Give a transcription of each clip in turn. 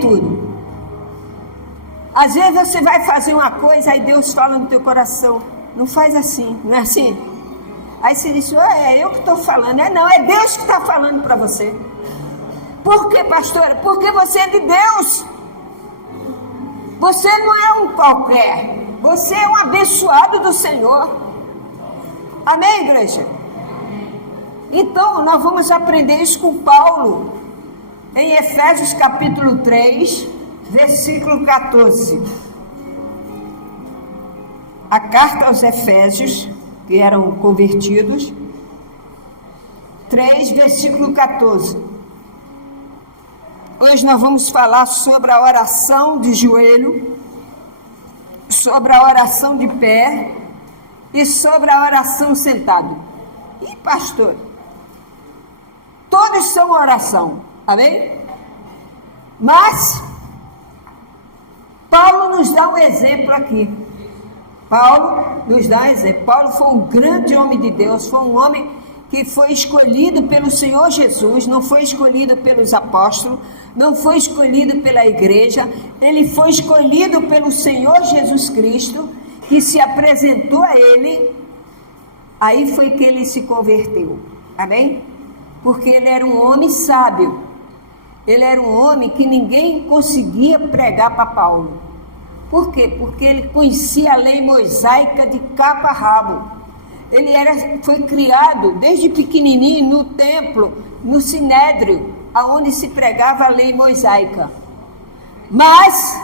plenitude. Às vezes você vai fazer uma coisa, aí Deus fala no teu coração, não faz assim, não é assim? Aí você diz, é eu que estou falando. Não, é Deus que está falando para você. Por quê, pastora? Porque você é de Deus. Você não é um qualquer. Você é um abençoado do Senhor. Amém, igreja? Então, nós vamos aprender isso com Paulo, em Efésios capítulo 3, versículo 14. A carta aos Efésios, que eram convertidos, 3, versículo 14. Hoje nós vamos falar sobre a oração de joelho, sobre a oração de pé e sobre a oração sentado. E pastor, todos são oração, amém? Mas Paulo nos dá um exemplo aqui. Paulo nos dá um exemplo. Paulo foi um grande homem de Deus, foi um homem que foi escolhido pelo Senhor Jesus, não foi escolhido pelos apóstolos, não foi escolhido pela igreja, ele foi escolhido pelo Senhor Jesus Cristo, que se apresentou a ele, aí foi que ele se converteu, amém? Porque ele era um homem sábio, ele era um homem que ninguém conseguia pregar para Paulo. Por quê? Porque ele conhecia a lei mosaica de cabo a rabo. Ele foi criado desde pequenininho no templo, no sinédrio, aonde se pregava a lei mosaica. Mas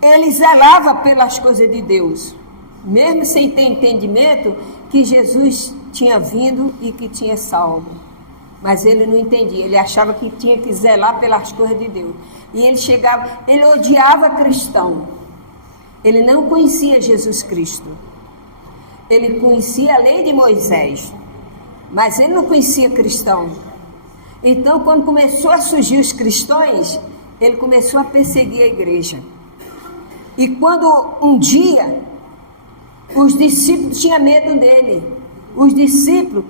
ele zelava pelas coisas de Deus, mesmo sem ter entendimento que Jesus tinha vindo e que tinha salvo. Mas ele não entendia, ele achava que tinha que zelar pelas coisas de Deus. E ele chegava, ele odiava cristão. Ele não conhecia Jesus Cristo. Ele conhecia a lei de Moisés, mas ele não conhecia cristão. Então, quando começou a surgir os cristãos, ele começou a perseguir a igreja. E quando um dia, os discípulos tinham medo dele, os discípulos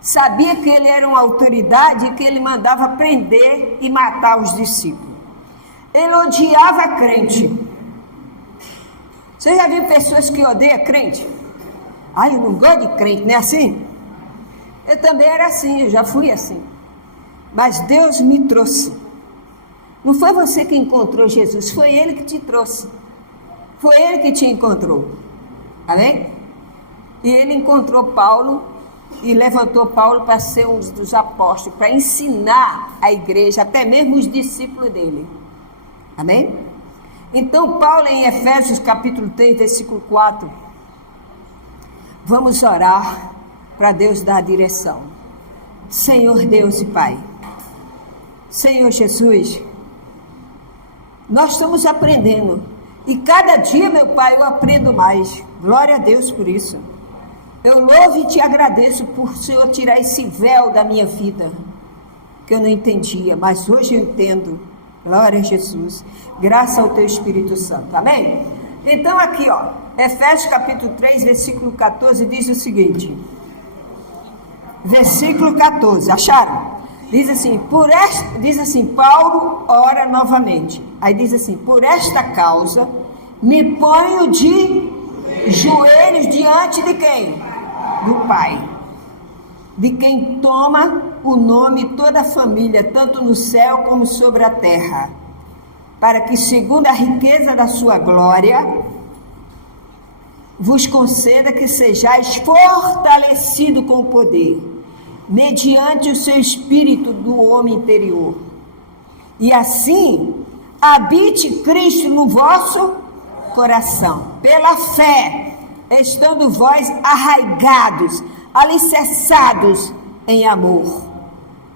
sabiam que ele era uma autoridade e que ele mandava prender e matar os discípulos. Ele odiava crente. Você já viu pessoas que odeiam crente? Eu não gosto de crente, não é assim? Eu também era assim, eu já fui assim. Mas Deus me trouxe. Não foi você que encontrou Jesus, foi Ele que te trouxe. Foi Ele que te encontrou. Amém? E Ele encontrou Paulo e levantou Paulo para ser um dos apóstolos, para ensinar a igreja, até mesmo os discípulos dele. Amém? Então, Paulo, em Efésios capítulo 3, versículo 4, vamos orar para Deus dar a direção. Senhor Deus e Pai, Senhor Jesus, nós estamos aprendendo, e cada dia, meu Pai, eu aprendo mais. Glória a Deus por isso. Eu louvo e te agradeço por o Senhor tirar esse véu da minha vida, que eu não entendia, mas hoje eu entendo. Glória a Jesus, graças ao teu Espírito Santo, amém? Então aqui, Efésios capítulo 3, versículo 14, diz o seguinte, versículo 14, acharam? Diz assim, Paulo ora novamente, aí diz assim, por esta causa, me ponho de joelhos diante de quem? Do Pai, de quem toma o nome toda a família, tanto no céu como sobre a terra, para que, segundo a riqueza da sua glória, vos conceda que sejais fortalecido com poder, mediante o seu espírito do homem interior, e assim habite Cristo no vosso coração, pela fé, estando vós arraigados, alicerçados em amor,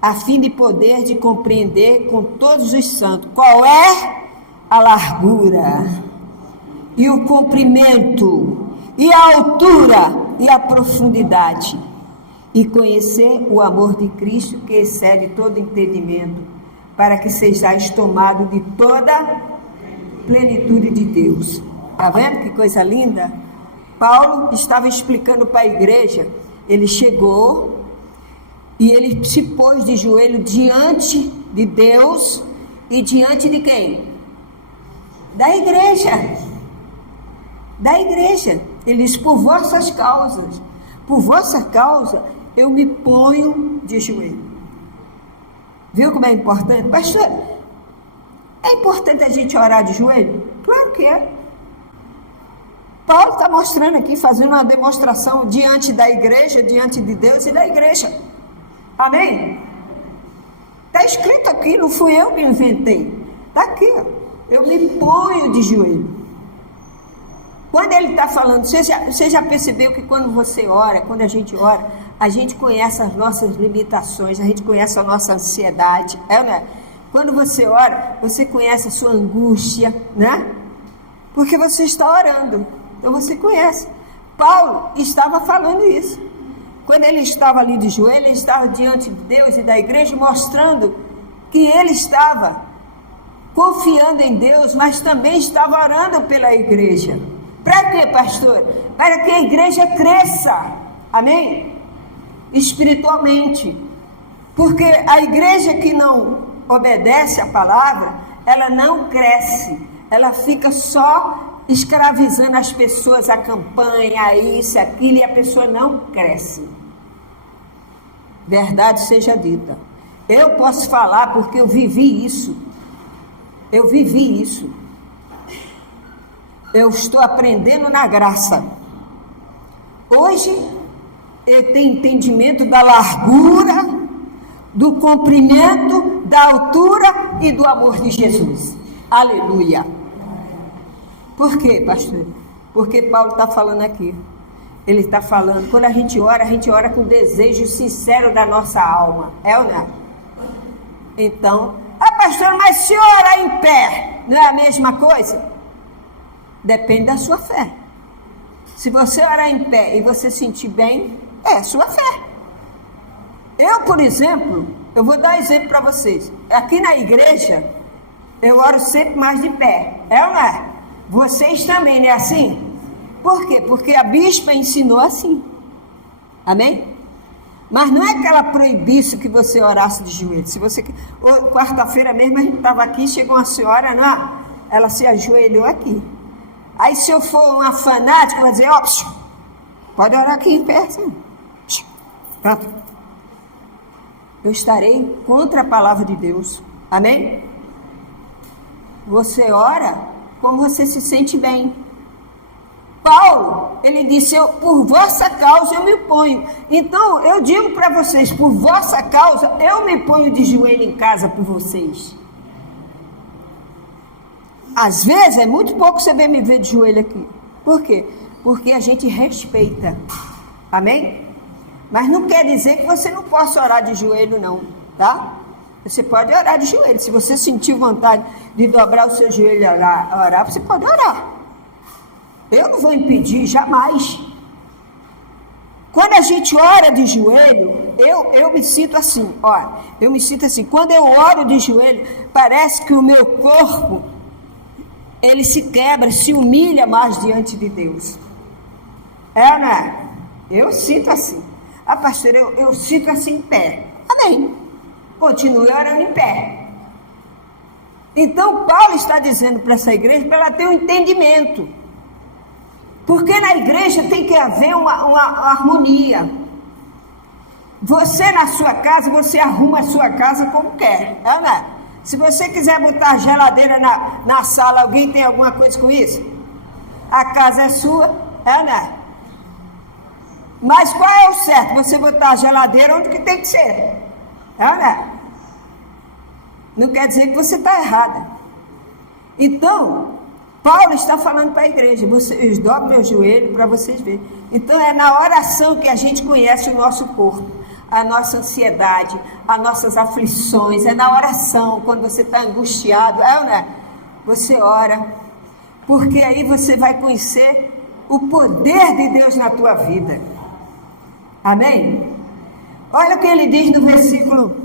a fim de poder de compreender com todos os santos qual é a largura e o comprimento e a altura e a profundidade, e conhecer o amor de Cristo que excede todo entendimento, para que sejais tomados de toda plenitude de Deus. Está vendo que coisa linda? Paulo estava explicando para a igreja, ele chegou e ele se pôs de joelho diante de Deus E diante de quem? Da igreja. Da igreja. Ele diz, por vossas causas. Por vossa causa, eu me ponho de joelho. Viu como é importante? Pastor, é importante a gente orar de joelho? Claro que é. Paulo está mostrando aqui, fazendo uma demonstração diante da igreja, diante de Deus e da igreja. Amém? Está escrito aqui, não fui eu que inventei. Está aqui, ó. Eu me ponho de joelho. Quando ele está falando, você já percebeu que quando você ora, quando a gente ora, a gente conhece as nossas limitações, a gente conhece a nossa ansiedade, né? Quando você ora, você conhece a sua angústia, né? Porque você está orando, então você conhece. Paulo estava falando isso. Quando ele estava ali de joelho, ele estava diante de Deus e da igreja, mostrando que ele estava confiando em Deus, mas também estava orando pela igreja. Para quê, pastor? Para que a igreja cresça, amém? Espiritualmente. Porque a igreja que não obedece à palavra, ela não cresce, ela fica só escravizando as pessoas, a campanha, isso, aquilo, e a pessoa não cresce. Verdade seja dita. Eu posso falar porque eu vivi isso. Eu vivi isso. Eu estou aprendendo na graça. Hoje, eu tenho entendimento da largura, do comprimento, da altura e do amor de Jesus. Aleluia. Por quê, pastor? Porque Paulo está falando aqui. Ele está falando, quando a gente ora com desejo sincero da nossa alma. É ou não é? Então, pastor, mas se orar em pé, não é a mesma coisa? Depende da sua fé. Se você orar em pé e você sentir bem, é sua fé. Eu, por exemplo, eu vou dar exemplo para vocês. Aqui na igreja, eu oro sempre mais de pé. É ou não é? Vocês também, não é assim? Por quê? Porque a bispa ensinou assim. Amém? Mas não é que ela proibisse que você orasse de joelho. Se você, quarta-feira mesmo a gente estava aqui, chegou uma senhora, não, ela se ajoelhou aqui. Aí se eu for uma fanática, eu vou dizer, ó, pode orar aqui em pé, assim. Pronto. Eu estarei contra a palavra de Deus. Amém? Você ora como você se sente bem. Paulo, ele disse, por vossa causa eu me ponho. Então, eu digo para vocês, por vossa causa, eu me ponho de joelho em casa por vocês. Às vezes, é muito pouco você ver me ver de joelho aqui. Por quê? Porque a gente respeita. Amém? Mas não quer dizer que você não possa orar de joelho, não. Tá? Você pode orar de joelho. Se você sentir vontade de dobrar o seu joelho e orar, você pode orar. Eu não vou impedir, jamais. Quando a gente ora de joelho, eu me sinto assim, ó. Eu me sinto assim, quando eu oro de joelho, parece que o meu corpo, ele se quebra, se humilha mais diante de Deus. É ou não é? Eu sinto assim. Ah, pastor, eu sinto assim em pé. Amém. Continue orando em pé. Então, Paulo está dizendo para essa igreja, para ela ter um entendimento. Porque na igreja tem que haver uma harmonia. Você na sua casa, você arruma a sua casa como quer, não é? Se você quiser botar a geladeira na sala, alguém tem alguma coisa com isso? A casa é sua, não é? Mas qual é o certo? Você botar a geladeira onde que tem que ser, não é? Não quer dizer que você está errada. Então, Paulo está falando para a igreja, vocês dobrem o joelho para vocês verem. Então é na oração que a gente conhece o nosso corpo, a nossa ansiedade, as nossas aflições. É na oração, quando você está angustiado, né? Você ora, porque aí você vai conhecer o poder de Deus na tua vida. Amém? Olha o que ele diz no versículo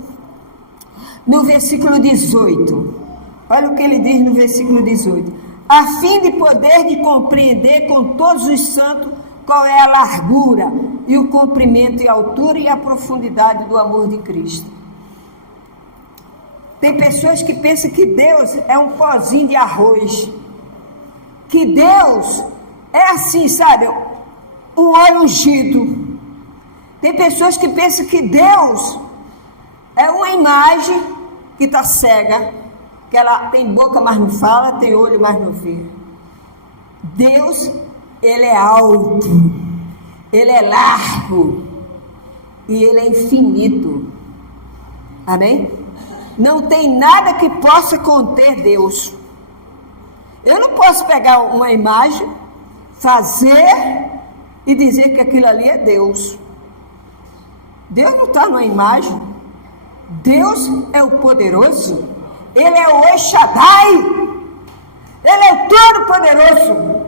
18. Olha o que ele diz no versículo 18. A fim de poder de compreender com todos os santos qual é a largura e o comprimento e a altura e a profundidade do amor de Cristo. Tem pessoas que pensam que Deus é um pozinho de arroz. Que Deus é assim, sabe? Um óleo ungido. Tem pessoas que pensam que Deus é uma imagem que está cega. Que ela tem boca, mas não fala, tem olho, mas não vê. Deus, Ele é alto. Ele é largo. E Ele é infinito. Amém? Não tem nada que possa conter Deus. Eu não posso pegar uma imagem, fazer e dizer que aquilo ali é Deus. Deus não está numa imagem. Deus é o poderoso. Ele é o El Shaddai. Ele é o Todo-Poderoso.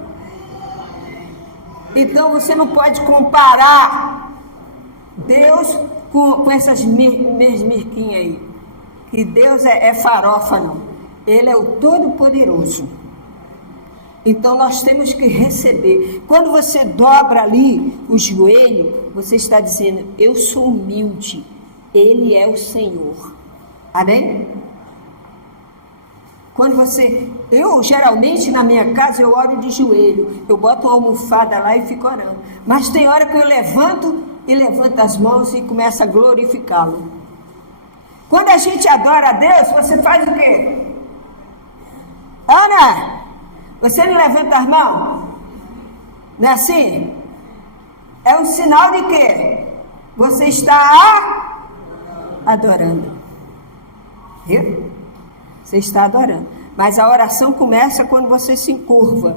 Então você não pode comparar Deus com essas mesmirquinhas aí. Que Deus é farofa, não. Ele é o Todo-Poderoso. Então nós temos que receber. Quando você dobra ali o joelho, você está dizendo: eu sou humilde, Ele é o Senhor. Amém? Quando eu geralmente na minha casa eu oro de joelho, eu boto uma almofada lá e fico orando. Mas tem hora que eu levanto as mãos e começo a glorificá-lo. Quando a gente adora a Deus, você faz o quê? Ana, você não levanta as mãos? Não é assim? É um sinal de quê? Você está adorando. Viu? Você está adorando. Mas a oração começa quando você se encurva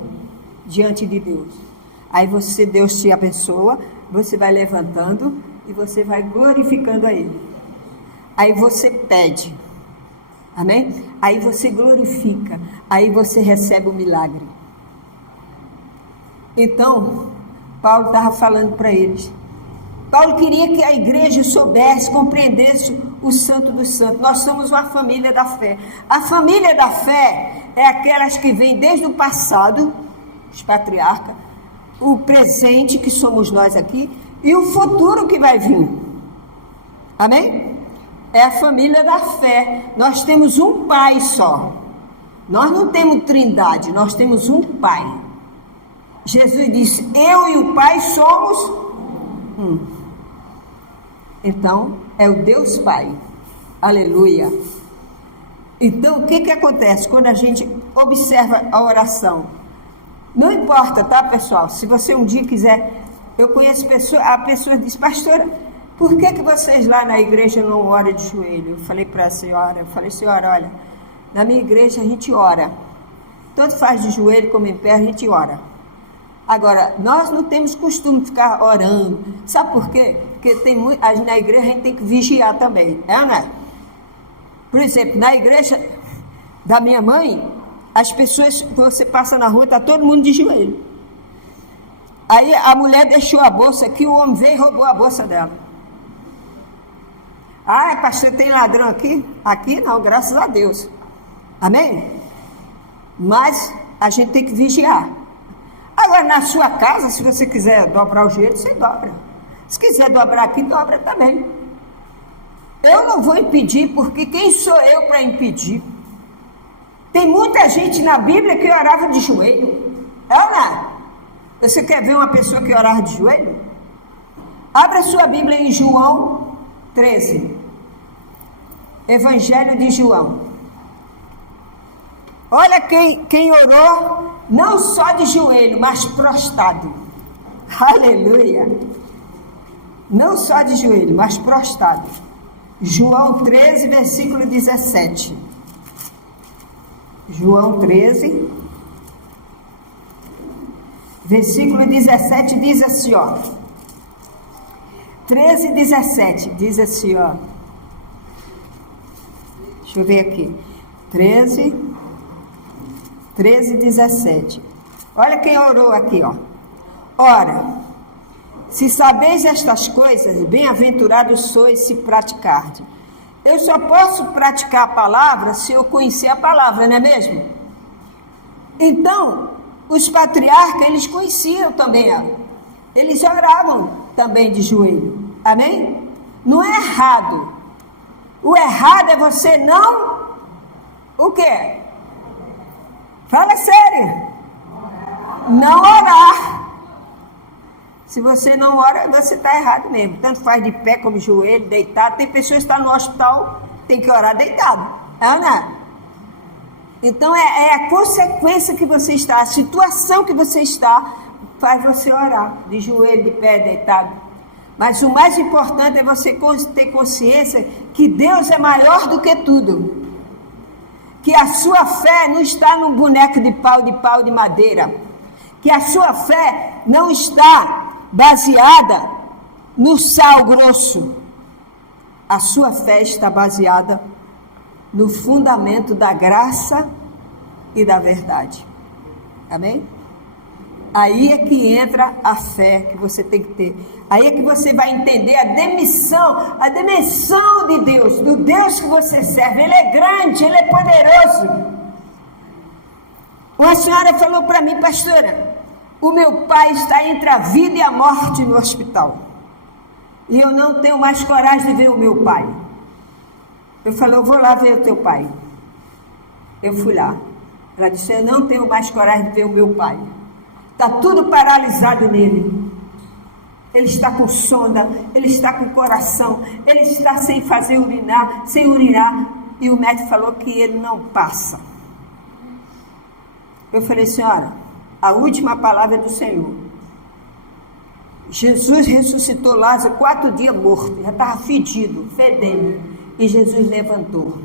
diante de Deus. Aí Deus te abençoa, você vai levantando e você vai glorificando a Ele. Aí você pede, amém? Aí você glorifica, aí você recebe o milagre. Então, Paulo estava falando para eles. Paulo queria que a igreja soubesse, compreendesse o Santo dos Santos. Nós somos uma família da fé. A família da fé é aquelas que vêm desde o passado, os patriarcas, o presente, que somos nós aqui, e o futuro que vai vir. Amém? É a família da fé. Nós temos um Pai só. Nós não temos trindade, nós temos um Pai. Jesus disse: eu e o Pai somos um. Então, é o Deus Pai. Aleluia. Então, o que acontece quando a gente observa a oração? Não importa, tá, pessoal? Se você um dia quiser... Eu conheço a pessoa diz: pastora, por que vocês lá na igreja não oram de joelho? Eu falei para a senhora, senhora, olha, na minha igreja a gente ora. Tanto faz de joelho como em pé, a gente ora. Agora, nós não temos costume de ficar orando. Sabe por quê? Porque na igreja a gente tem que vigiar também, não é? Por exemplo, na igreja da minha mãe, as pessoas, quando você passa na rua, está todo mundo de joelho. Aí a mulher deixou a bolsa aqui, o homem veio e roubou a bolsa dela. Ah, pastor, tem ladrão aqui? Aqui não, graças a Deus. Amém? Mas a gente tem que vigiar. Agora, na sua casa, se você quiser dobrar o joelho, você dobra. Se quiser dobrar aqui, dobra também. Eu não vou impedir, porque quem sou eu para impedir? Tem muita gente na Bíblia que orava de joelho. É ou não? Você quer ver uma pessoa que orava de joelho? Abra sua Bíblia em João 13. Evangelho de João. Olha quem orou, não só de joelho, mas prostrado. Aleluia. Não só de joelho, mas prostrado. João 13, versículo 17. João 13, versículo 17 diz assim, ó. 13, 17, diz assim, ó. Deixa eu ver aqui. 13, 17. Olha quem orou aqui, ó. Ora, se sabeis estas coisas, bem-aventurados sois se praticardes. Eu só posso praticar a palavra se eu conhecer a palavra, não é mesmo? Então, os patriarcas, eles conheciam também ela. Eles oravam também de joelho. Amém? Não é errado. O errado é você não O quê? Fala sério. Não orar. Se você não ora, você está errado mesmo. Tanto faz de pé como de joelho, deitado. Tem pessoas que estão no hospital, tem que orar deitado. É ou não é? Então é a consequência que você está, a situação que você está, faz você orar. De joelho, de pé, deitado. Mas o mais importante é você ter consciência que Deus é maior do que tudo. Que a sua fé não está num boneco de pau de madeira. Que a sua fé não está baseada no sal grosso. A sua fé está baseada no fundamento da graça e da verdade. Amém? Aí é que entra a fé que você tem que ter. Aí é que você vai entender a dimensão de Deus, do Deus que você serve. Ele é grande, Ele é poderoso. Uma senhora falou para mim, pastora, o meu pai está entre a vida e a morte no hospital. E eu não tenho mais coragem de ver o meu pai. Eu falei, eu vou lá ver o teu pai. Eu fui lá. Ela disse, eu não tenho mais coragem de ver o meu pai. Está tudo paralisado nele. Ele está com sonda, ele está com coração, ele está sem urinar. E o médico falou que ele não passa. Eu falei, senhora, a última palavra é do Senhor. Jesus ressuscitou Lázaro 4 dias morto, já estava fedido, fedendo, e Jesus levantou.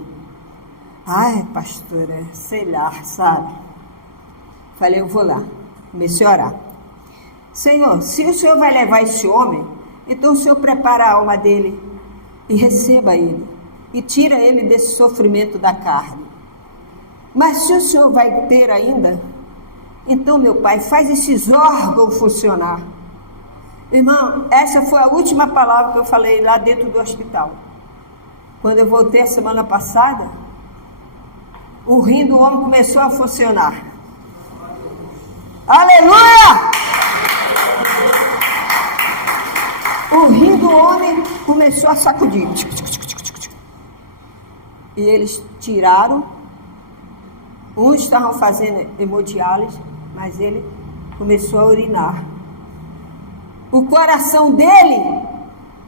Ai, pastora, sei lá, sabe? Falei, eu vou lá. Comecei a orar. Senhor, se o Senhor vai levar esse homem, então o Senhor prepara a alma dele e receba ele, e tira ele desse sofrimento da carne. Mas se o Senhor vai ter ainda, então, meu pai, faz esses órgãos funcionar. Irmão, essa foi a última palavra que eu falei lá dentro do hospital. Quando eu voltei a semana passada, o rim do homem começou a funcionar. Aleluia! O rim do homem começou a sacudir. E eles tiraram. Uns estavam fazendo hemodiálise, mas ele começou a urinar. O coração dele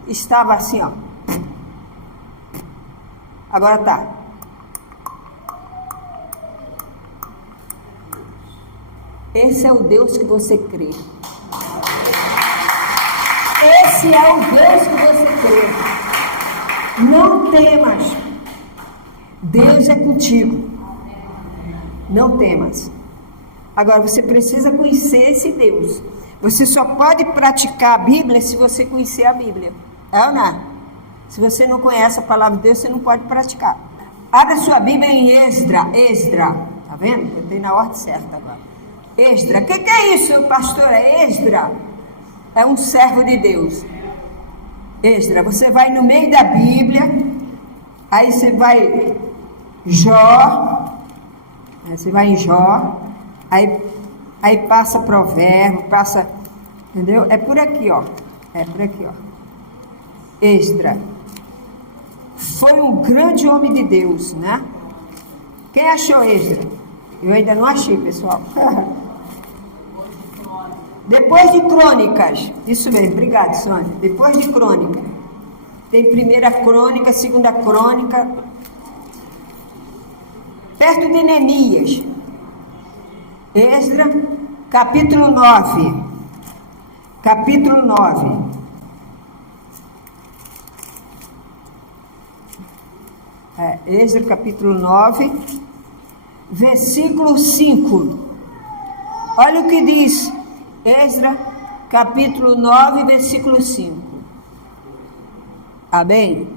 estava assim, ó. Agora tá. Esse é o Deus que você crê. Esse é o Deus que você crê. Não temas. Deus é contigo. Não temas. Agora você precisa conhecer esse Deus. Você só pode praticar a Bíblia se você conhecer a Bíblia. É ou não? Se você não conhece a palavra de Deus, você não pode praticar. Abra sua Bíblia em Esdra. Tá vendo? Eu tenho na ordem certa agora. Esdra. O que é isso, pastora? Esdra é um servo de Deus. Esdra, você vai no meio da Bíblia, aí você vai Jó, você vai em Jó, aí passa Provérbio, passa, entendeu? É por aqui, ó. Esdra foi um grande homem de Deus, né? Quem achou Esdra? Eu ainda não achei, pessoal. Depois de Crônicas, isso mesmo, obrigado, Sônia. Depois de Crônica, tem 1 Crônica, 2 Crônica, perto de Neemias. Esdra, capítulo 9. Capítulo 9. Esdra, capítulo 9, versículo 5. Olha o que diz Esdra, capítulo 9, versículo 5. Amém?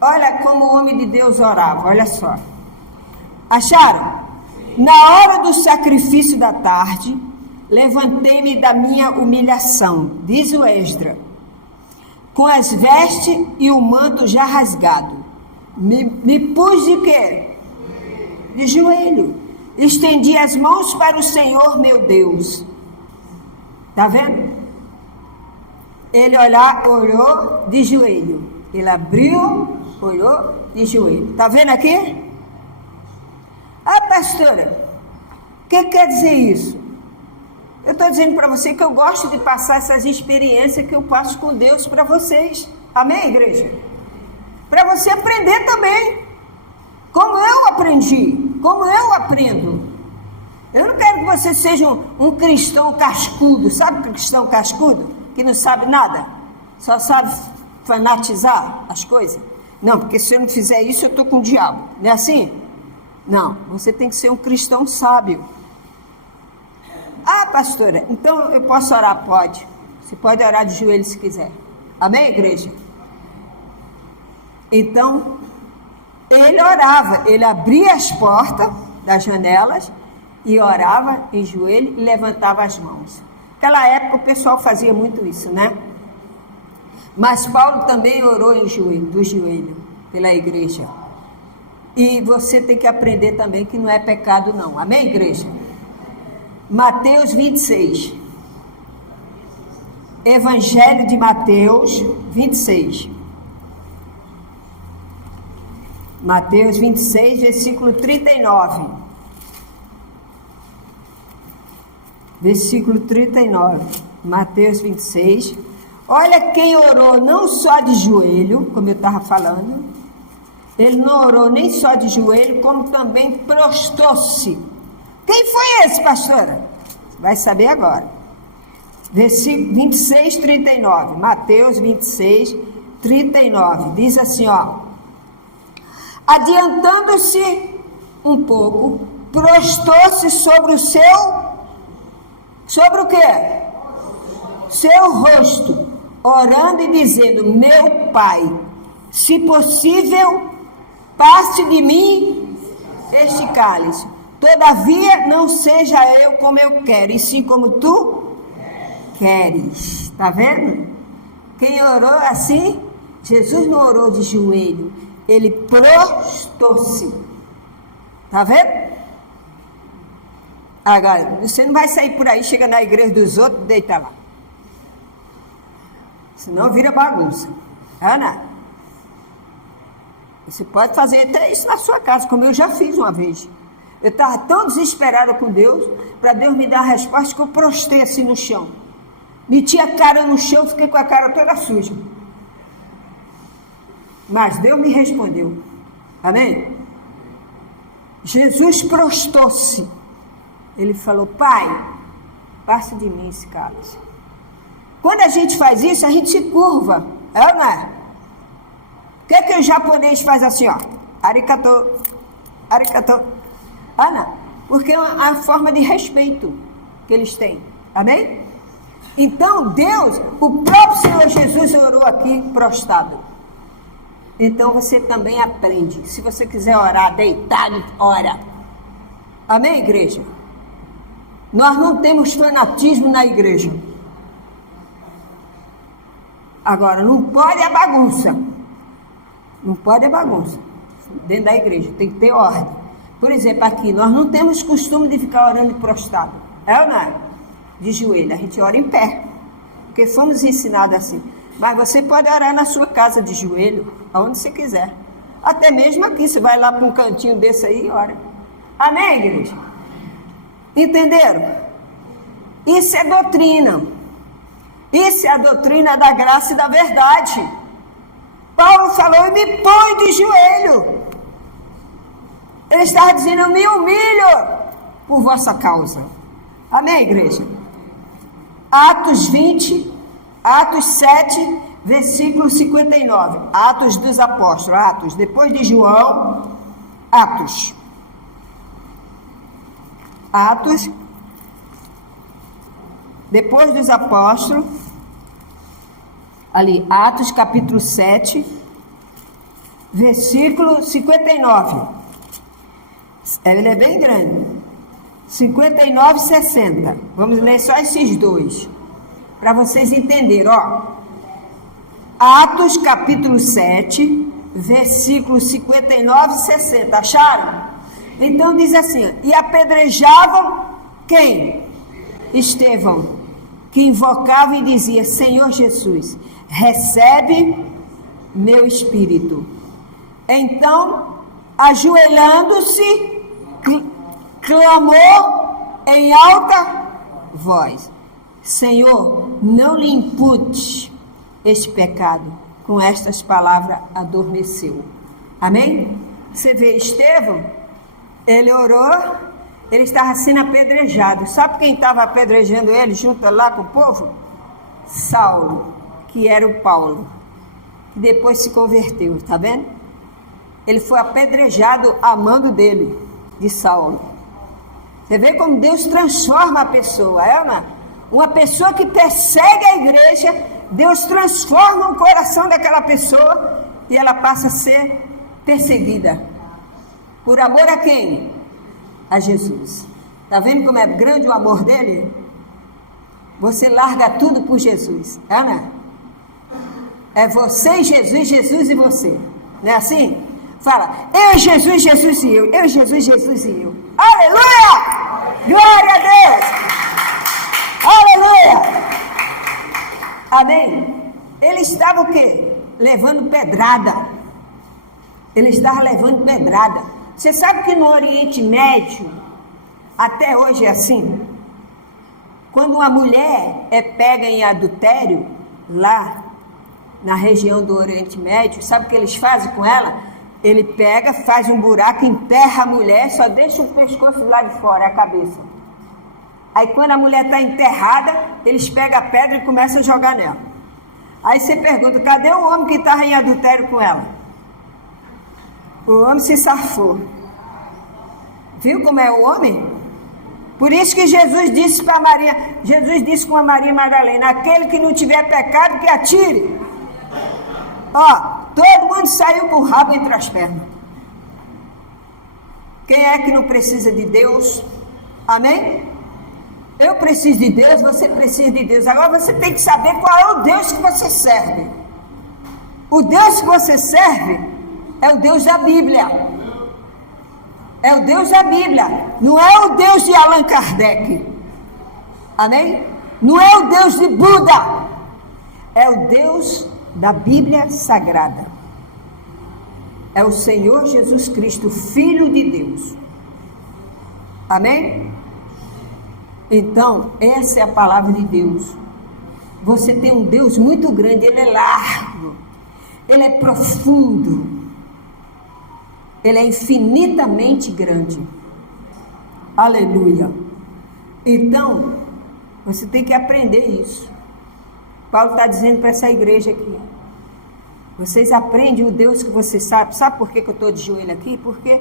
Olha como o homem de Deus orava, olha só. Acharam? Na hora do sacrifício da tarde, levantei-me da minha humilhação, diz o Esdra, com as vestes e o manto já rasgado. Me pus de quê? De joelho. Estendi as mãos para o Senhor meu Deus. Está vendo? Ele olhou de joelho. Ele abriu, olhou de joelho. Está vendo aqui? pastora, o que quer dizer isso? Eu estou dizendo para você que eu gosto de passar essas experiências que eu passo com Deus para vocês. Amém, igreja? Para você aprender também. Como eu aprendi, como eu aprendo. Eu não quero que você seja um cristão cascudo. Sabe o cristão cascudo? Que não sabe nada. Só sabe fanatizar as coisas. Não, porque se eu não fizer isso, eu estou com o diabo. Não é assim? Não, você tem que ser um cristão sábio. Ah, pastora, então eu posso orar? Pode. Você pode orar de joelho se quiser. Amém, igreja? Então, ele orava, ele abria as portas das janelas e orava em joelho e levantava as mãos. Naquela época o pessoal fazia muito isso, né? Mas Paulo também orou em joelho, do joelho, pela igreja. E você tem que aprender também que não é pecado não. Amém, igreja? Mateus 26. Evangelho de Mateus 26. Mateus 26, versículo 39. Versículo 39. Mateus 26. Olha quem orou não só de joelho, como eu estava falando. Ele não orou nem só de joelho, como também prostrou-se. Quem foi esse, pastora? Vai saber agora. Versículo 26, 39. Mateus 26, 39. Diz assim, ó. Adiantando-se um pouco, prostrou-se sobre o seu... Sobre o quê? Seu rosto, orando e dizendo, meu Pai, se possível, passe de mim este cálice. Todavia, não seja eu como eu quero, e sim como tu queres. Está vendo? Quem orou assim, Jesus não orou de joelho, ele prostrou-se. Está vendo? Agora, você não vai sair por aí, chega na igreja dos outros e deita lá. Senão vira bagunça. Ana, você pode fazer até isso na sua casa, como eu já fiz uma vez. Eu estava tão desesperada com Deus, para Deus me dar a resposta, que eu prostrei assim no chão. Meti a cara no chão, fiquei com a cara toda suja. Mas Deus me respondeu. Amém? Jesus prostrou-se. Ele falou, Pai, passe de mim esse cálice. Quando a gente faz isso, a gente se curva. É ou não é? O que o japonês faz assim, ó? Arigato, arigato. Ah, não. Porque é uma forma de respeito que eles têm. Amém? Então, Deus, o próprio Senhor Jesus orou aqui prostrado. Então, você também aprende. Se você quiser orar deitado, ora. Amém, igreja? Nós não temos fanatismo na igreja. Agora, não pode a bagunça. Não pode a bagunça. Dentro da igreja, tem que ter ordem. Por exemplo, aqui, nós não temos costume de ficar orando prostrado. É ou não é? De joelho, a gente ora em pé. Porque fomos ensinados assim. Mas você pode orar na sua casa de joelho, aonde você quiser. Até mesmo aqui, você vai lá para um cantinho desse aí e ora. Amém, igreja? Entenderam? Isso é doutrina. Isso é a doutrina da graça e da verdade. Paulo falou, eu me ponho de joelho. Ele estava dizendo, eu me humilho por vossa causa. Amém, igreja? Atos 20, Atos 7, versículo 59. Atos dos Apóstolos. Atos, depois de João, Atos. Atos, depois dos Apóstolos. Ali, Atos capítulo 7, versículo 59. Ele é bem grande. 59 e 60. Vamos ler só esses dois. Para vocês entenderem, ó. Atos capítulo 7, versículo 59 e 60. Acharam? Então diz assim, e apedrejavam quem? Estevão, que invocava e dizia, Senhor Jesus, recebe meu espírito. Então, ajoelhando-se, clamou em alta voz: Senhor, não lhe impute este pecado. Com estas palavras adormeceu. Amém? Você vê Estevão, ele orou, ele estava sendo apedrejado. Sabe quem estava apedrejando ele junto lá com o povo? Saulo, que era o Paulo, que depois se converteu, está vendo? Ele foi apedrejado a mando dele, de Saulo. Você vê como Deus transforma a pessoa, uma pessoa que persegue a igreja, Deus transforma o coração daquela pessoa e ela passa a ser perseguida. Por amor a quem? A Jesus. Está vendo como é grande o amor dele? Você larga tudo por Jesus, é você e Jesus, Jesus e você. Não é assim? Fala, eu, Jesus, Jesus e eu, Jesus, Jesus e eu. Aleluia! Glória a Deus! Aleluia! Amém? Ele estava o quê? Levando pedrada. Ele estava levando pedrada. Você sabe que no Oriente Médio, até hoje é assim? Quando uma mulher é pega em adultério, lá na região do Oriente Médio, sabe o que eles fazem com ela? Ele pega, faz um buraco, enterra a mulher, só deixa o pescoço lá de fora, a cabeça. Aí quando a mulher está enterrada, eles pegam a pedra e começam a jogar nela. Aí você pergunta, cadê o homem que estava em adultério com ela? O homem se safou. Viu como é o homem? Por isso que Jesus disse para Maria, Jesus disse com a Maria Madalena, aquele que não tiver pecado, que atire. Ó, todo mundo saiu com o rabo entre as pernas. Quem é que não precisa de Deus? Amém? Eu preciso de Deus, você precisa de Deus. Agora você tem que saber qual é o Deus que você serve. O Deus que você serve é o Deus da Bíblia. É o Deus da Bíblia. Não é o Deus de Allan Kardec. Amém? Não é o Deus de Buda. É o Deus da Bíblia Sagrada. É o Senhor Jesus Cristo, Filho de Deus. Amém? Então, essa é a palavra de Deus. Você tem um Deus muito grande, Ele é largo, Ele é profundo, Ele é infinitamente grande. Aleluia. Então, você tem que aprender isso. Paulo está dizendo para essa igreja aqui, vocês aprendem o Deus que você sabe. Sabe por que eu estou de joelho aqui? Porque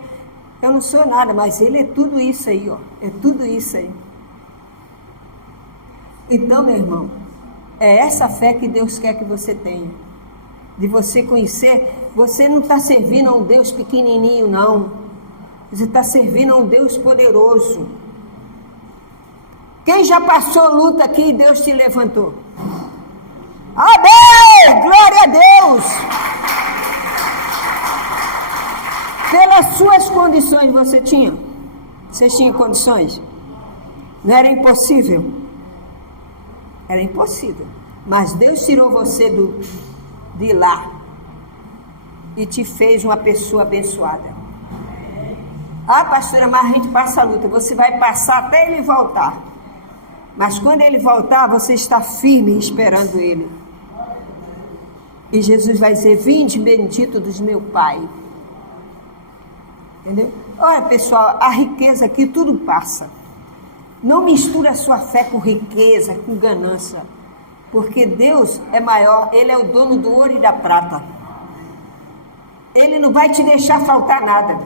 eu não sou nada, mas Ele é tudo isso aí, ó. É tudo isso aí. Então, meu irmão, é essa fé que Deus quer que você tenha. De você conhecer, você não está servindo a um Deus pequenininho, não. Você está servindo a um Deus poderoso. Quem já passou luta aqui e Deus te levantou? Amém! Glória a Deus! Pelas suas condições você tinha? Vocês tinham condições? Não era impossível? Era impossível. Mas Deus tirou você de lá e te fez uma pessoa abençoada. Ah, pastora, mas a gente passa a luta. Você vai passar até ele voltar. Mas quando ele voltar, você está firme esperando ele. E Jesus vai dizer, vinde bendito dos meu Pai. Entendeu? Olha, pessoal, a riqueza aqui tudo passa. Não misture a sua fé com riqueza, com ganância. Porque Deus é maior, Ele é o dono do ouro e da prata. Ele não vai te deixar faltar nada.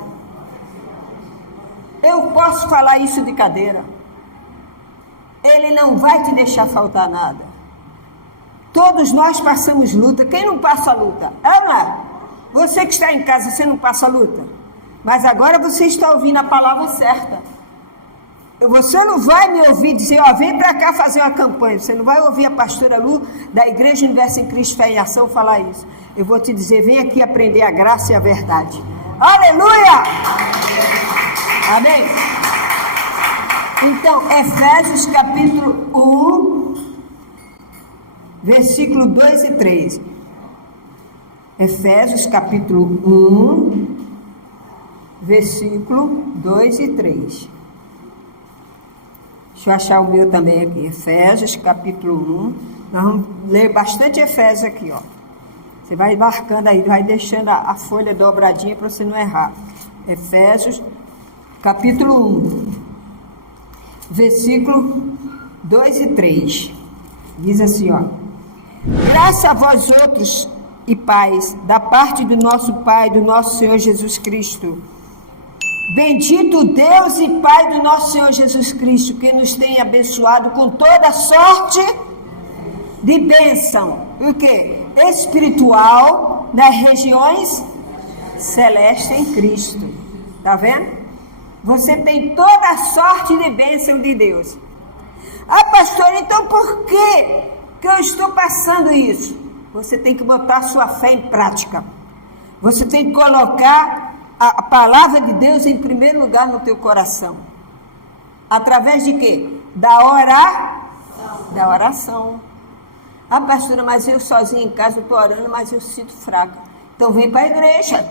Eu posso falar isso de cadeira. Ele não vai te deixar faltar nada. Todos nós passamos luta. Quem não passa luta? Ana, você que está em casa, você não passa luta? Mas agora você está ouvindo a palavra certa. Você não vai me ouvir dizer, ó, vem para cá fazer uma campanha. Você não vai ouvir a pastora Lu, da Igreja Universo em Cristo Fé em Ação, falar isso. Eu vou te dizer, vem aqui aprender a graça e a verdade. Aleluia! Amém? Então, Efésios capítulo 1, versículo 2 e 3. Efésios capítulo 1, versículo 2 e 3. Deixa eu achar o meu também aqui. Efésios, capítulo 1. Nós vamos ler bastante Efésios aqui, ó. Você vai marcando aí, vai deixando a folha dobradinha para você não errar. Efésios, capítulo 1, versículo 2 e 3. Diz assim, ó. Graças a vós outros e paz, da parte do nosso Pai, do nosso Senhor Jesus Cristo. Bendito Deus e Pai do nosso Senhor Jesus Cristo, que nos tem abençoado com toda sorte de bênção. O quê? Espiritual nas regiões celestes em Cristo. Tá vendo? Você tem toda a sorte de bênção de Deus. Ah, pastor, então por que eu estou passando isso? Você tem que botar a sua fé em prática. Você tem que colocar a palavra de Deus em primeiro lugar no teu coração. Através de quê? Da oração. Ah, pastora, mas eu sozinha em casa estou orando, mas eu sinto fraca. Então vem para a igreja.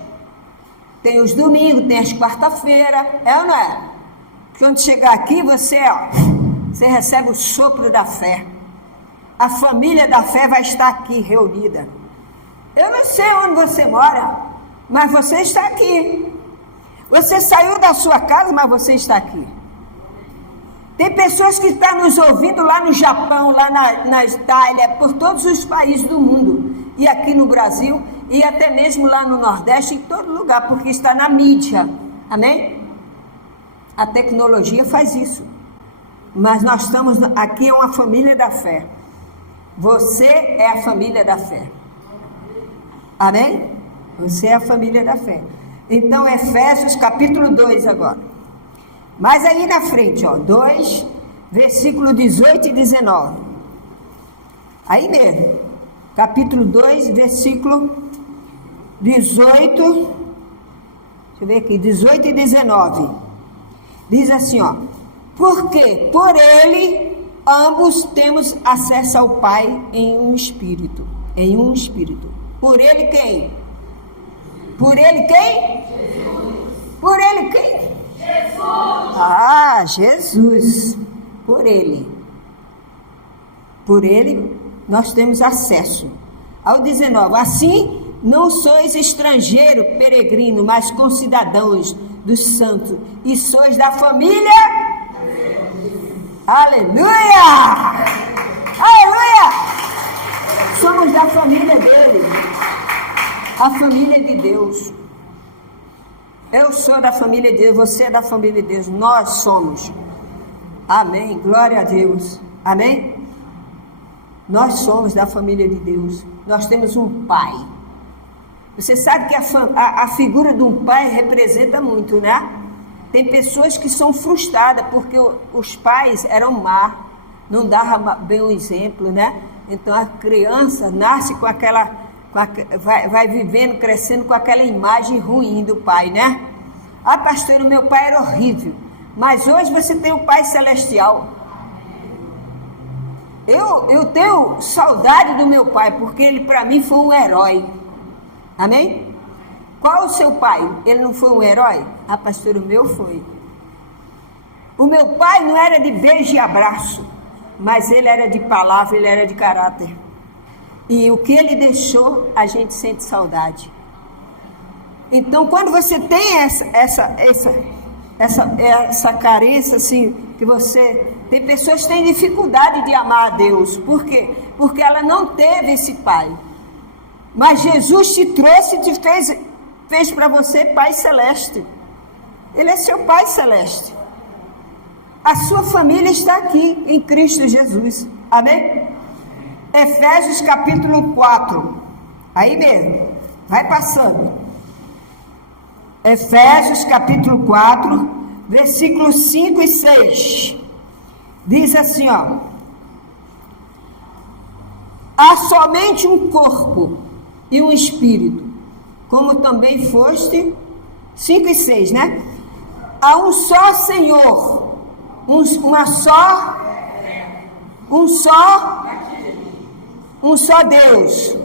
Tem os domingos, tem as quarta-feiras. É ou não é? Quando chegar aqui, você recebe o sopro da fé. A família da fé vai estar aqui reunida. Eu não sei onde você mora, mas você está aqui. Você saiu da sua casa, mas você está aqui. Tem pessoas que estão nos ouvindo lá no Japão, lá na Itália, por todos os países do mundo. E aqui no Brasil, e até mesmo lá no Nordeste, em todo lugar, porque está na mídia. Amém? A tecnologia faz isso. Mas nós estamos aqui, é uma família da fé. Você é a família da fé. Amém? Você é a família da fé. Então, Efésios capítulo 2 agora. Mas aí na frente, ó, 2, versículo 18 e 19. Aí mesmo, capítulo 2, versículo 18, deixa eu ver aqui, 18 e 19. Diz assim, ó. Porque por ele ambos temos acesso ao Pai em um espírito. Em um espírito. Por ele quem? Por ele quem? Jesus. Por ele quem? Jesus. Ah, Jesus. Por ele. Por ele nós temos acesso. Ao 19. Assim, não sois estrangeiro, peregrino, mas concidadãos dos santos. E sois da família. Aleluia! Aleluia! Somos da família dele. A família de Deus. Eu sou da família de Deus, você é da família de Deus, nós somos. Amém, glória a Deus. Amém? Nós somos da família de Deus. Nós temos um pai. Você sabe que a figura de um pai representa muito, né? Tem pessoas que são frustradas porque os pais eram má, não davam bem o exemplo, né? Então a criança nasce com aquela... vai vivendo, crescendo com aquela imagem ruim do pai, né? Ah, pastor, o meu pai era horrível. Mas hoje você tem um pai celestial. Eu tenho saudade do meu pai, porque ele para mim foi um herói. Amém? Qual o seu pai? Ele não foi um herói? Ah, pastor, o meu foi. O meu pai não era de beijo e abraço, mas ele era de palavra, ele era de caráter. E o que ele deixou, a gente sente saudade. Então, quando você tem essa carência, assim, que você... Tem pessoas que têm dificuldade de amar a Deus. Por quê? Porque ela não teve esse pai. Mas Jesus te trouxe e te fez para você Pai Celeste. Ele é seu Pai Celeste. A sua família está aqui, em Cristo Jesus. Amém? Efésios capítulo 4. Aí mesmo. Vai passando. Efésios capítulo 4, versículos 5 e 6. Diz assim, ó. Há somente um corpo e um espírito, como também foste. 5 e 6, né? Há um só Senhor, um só Deus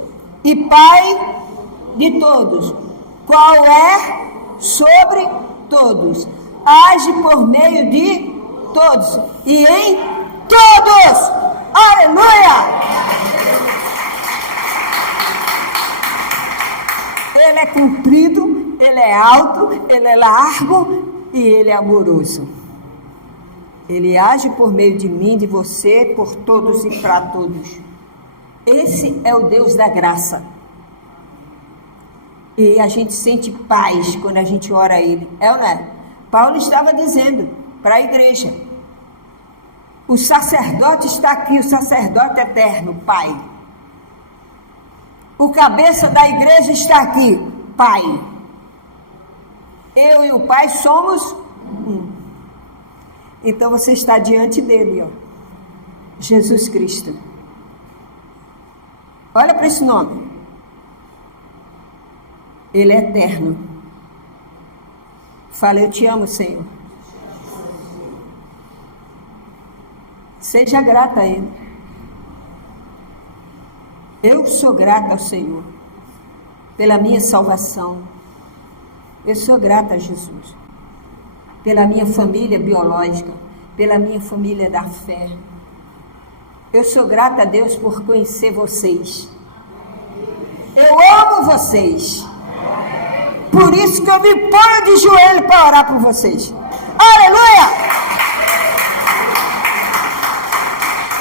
e Pai de todos, qual é sobre todos, age por meio de todos e em todos. Aleluia! Ele é comprido, ele é alto, ele é largo e ele é amoroso. Ele age por meio de mim, de você, por todos e para todos. Esse é o Deus da graça. E a gente sente paz quando a gente ora a Ele. É ou não é? Paulo estava dizendo para a igreja: o sacerdote está aqui, o sacerdote eterno, Pai. O cabeça da igreja está aqui, Pai. Eu e o Pai somos um. Então você está diante dele, ó. Jesus Cristo. Olha para esse nome. Ele é eterno. Fala, eu te amo, Senhor. Seja grata a Ele. Eu sou grata ao Senhor pela minha salvação. Eu sou grata a Jesus pela minha família biológica, pela minha família da fé. Eu sou grata a Deus por conhecer vocês. Eu amo vocês. Por isso que eu me ponho de joelho para orar por vocês. Aleluia!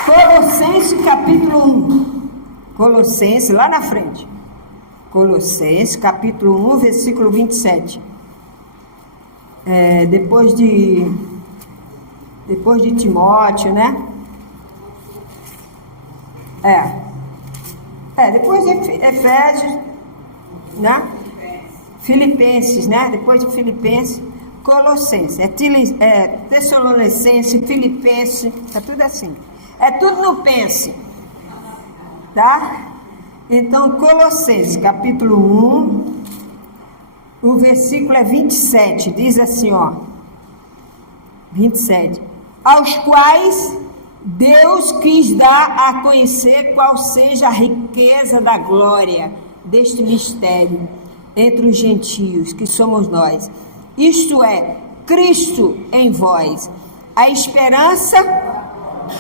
Colossenses capítulo 1. Colossenses, lá na frente. Colossenses capítulo 1, versículo 27. Depois de Timóteo, né? Depois de Efésios, né? Filipenses, né? Depois de Filipenses, Colossenses, Tessalonicenses, Filipenses, é tudo assim. É tudo no pense, tá? Então, Colossenses, capítulo 1, o versículo é 27, diz assim, ó. 27. Aos quais Deus quis dar a conhecer qual seja a riqueza da glória deste mistério entre os gentios, que somos nós. Isto é, Cristo em vós, a esperança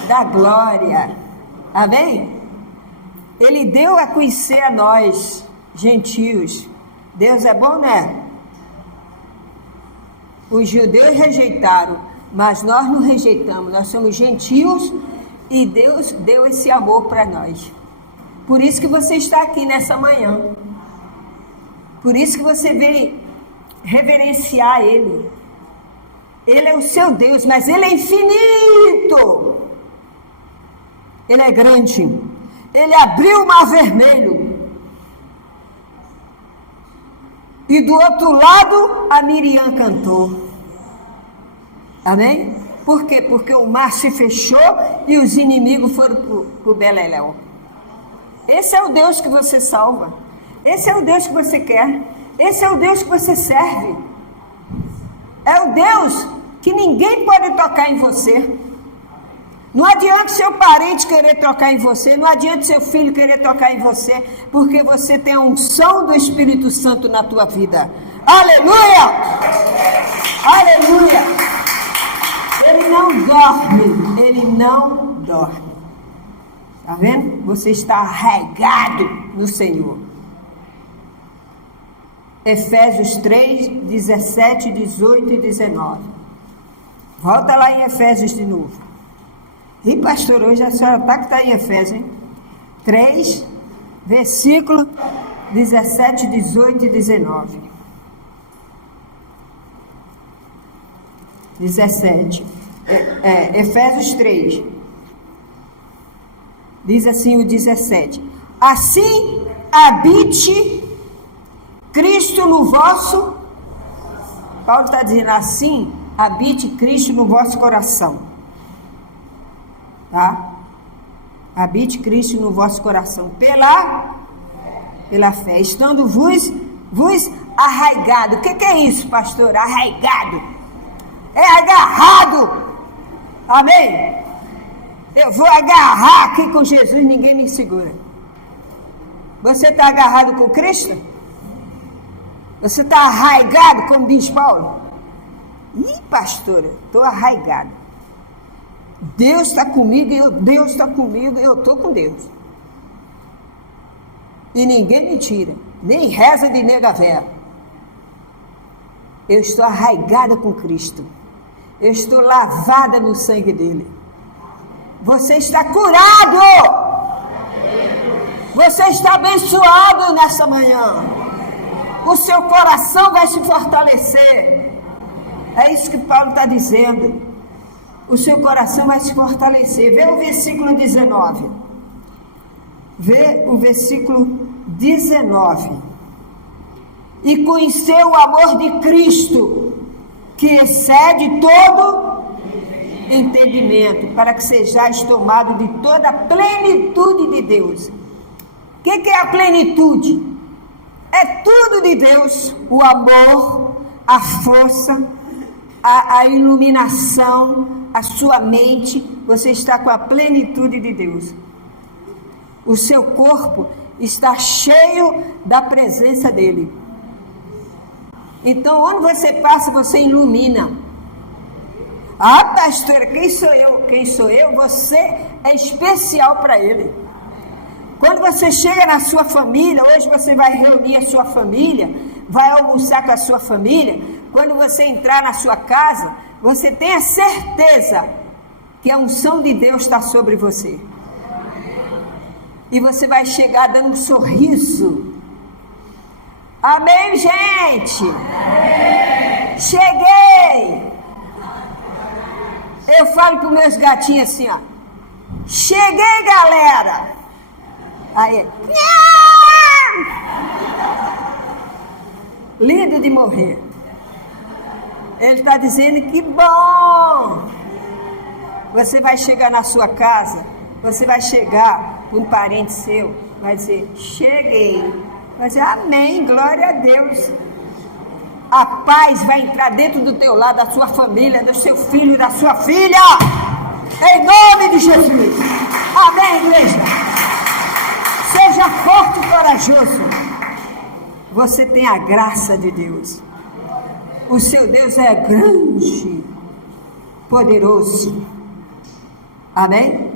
da glória. Amém? Ele deu a conhecer a nós, gentios. Deus é bom, né? Os judeus rejeitaram, mas nós não rejeitamos. Nós somos gentios e Deus deu esse amor para nós. Por isso que você está aqui nessa manhã. Por isso que você veio reverenciar Ele. Ele é o seu Deus, mas Ele é infinito. Ele é grande. Ele abriu o mar vermelho. E do outro lado, a Miriam cantou. Amém? Por quê? Porque o mar se fechou e os inimigos foram para o Beleléu. Esse é o Deus que você salva. Esse é o Deus que você quer. Esse é o Deus que você serve. É o Deus que ninguém pode tocar em você. Não adianta seu parente querer tocar em você. Não adianta seu filho querer tocar em você. Porque você tem a unção do Espírito Santo na tua vida. Aleluia! Aleluia! Ele não dorme. Ele não dorme. Está vendo? Você está arraigado no Senhor. Efésios 3, 17, 18 e 19. Volta lá em Efésios de novo. E pastor, hoje a senhora está em Efésios, hein? 3, versículo 17, 18 e 19. 17. Efésios 3. Diz assim o 17. Assim habite Cristo no vosso... Paulo está dizendo assim, habite Cristo no vosso coração. Tá? Habite Cristo no vosso coração. Pela fé. Estando vos arraigado. O que é isso, pastor? Arraigado. É agarrado. Amém? Eu vou agarrar aqui com Jesus, ninguém me segura. Você está agarrado com Cristo? Você está arraigado, como diz Paulo? Ih, pastora, estou arraigado. Deus está comigo, Deus está comigo, eu estou com Deus. E ninguém me tira, nem reza de nega véia. Eu estou arraigada com Cristo. Eu estou lavada no sangue dele. Você está curado. Você está abençoado nessa manhã. O seu coração vai se fortalecer. É isso que Paulo está dizendo. O seu coração vai se fortalecer. Vê o versículo 19. Vê o versículo 19. E conheceu o amor de Cristo, que excede todo entendimento, para que sejais tomados de toda a plenitude de Deus. O que é a plenitude? É tudo de Deus. O amor, a força, a iluminação, a sua mente. Você está com a plenitude de Deus. O seu corpo está cheio da presença dele. Então, onde você passa, você ilumina. Ah, pastora, quem sou eu? Quem sou eu? Você é especial para ele. Quando você chega na sua família, hoje você vai reunir a sua família, vai almoçar com a sua família. Quando você entrar na sua casa, você tem a certeza que a unção de Deus está sobre você. E você vai chegar dando um sorriso. Amém, gente? Amém. Cheguei. Eu falo para os meus gatinhos assim, ó. Cheguei, galera. Aí, lindo de morrer. Ele está dizendo que bom. Você vai chegar na sua casa, você vai chegar com um parente seu, vai dizer, cheguei. Vai dizer, amém, glória a Deus. A paz vai entrar dentro do teu lado, da sua família, do seu filho, da sua filha. Em nome de Jesus. Amém, igreja. Seja forte e corajoso. Você tem a graça de Deus. O seu Deus é grande, poderoso. Amém?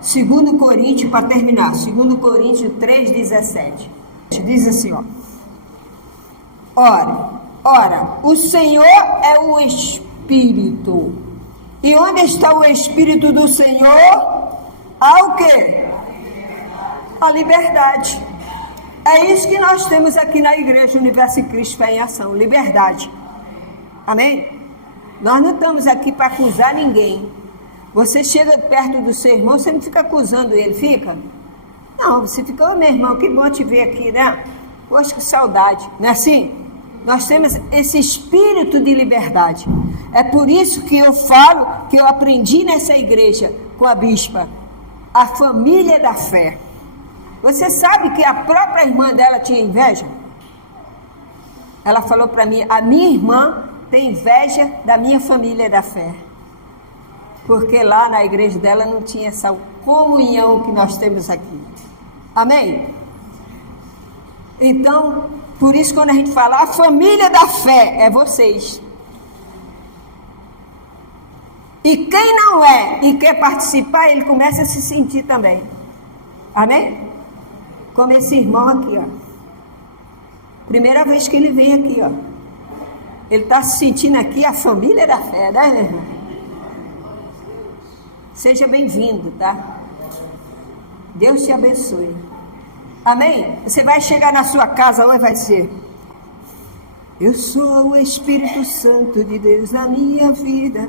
2 Coríntios, para terminar, 2 Coríntios 3,17. Diz assim, ó. Ora, o Senhor é o Espírito. E onde está o Espírito do Senhor? Há o quê? A liberdade. É isso que nós temos aqui na Igreja Universo em Cristo Fé em Ação. Liberdade. Amém? Nós não estamos aqui para acusar ninguém. Você chega perto do seu irmão, você não fica acusando ele, fica? Não, você fica, ô meu irmão, que bom te ver aqui, né? Poxa, que saudade. Não é assim? Nós temos esse espírito de liberdade. É por isso que eu falo, que eu aprendi nessa igreja com a bispa, a família da fé. Você sabe que a própria irmã dela tinha inveja? Ela falou para mim, a minha irmã tem inveja da minha família da fé. Porque lá na igreja dela não tinha essa comunhão que nós temos aqui. Amém? Então, por isso quando a gente fala, a família da fé é vocês. E quem não é e quer participar, ele começa a se sentir também. Amém? Como esse irmão aqui, ó. Primeira vez que ele vem aqui, ó. Ele está se sentindo aqui a família da fé, né, meu irmão? Seja bem-vindo, tá? Deus te abençoe. Amém? Você vai chegar na sua casa hoje e vai dizer, eu sou o Espírito Santo de Deus na minha vida.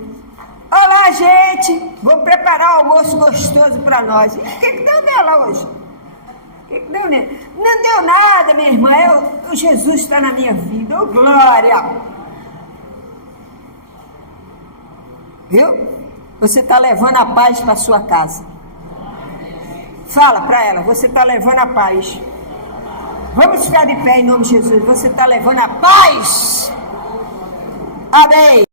Olá, gente! Vou preparar um almoço gostoso para nós. E o que deu nela hoje? O que deu nela? Não deu nada, minha irmã. O Jesus está na minha vida. Oh, glória! Viu? Você está levando a paz para sua casa. Fala para ela, você está levando a paz. Vamos ficar de pé em nome de Jesus. Você está levando a paz. Amém.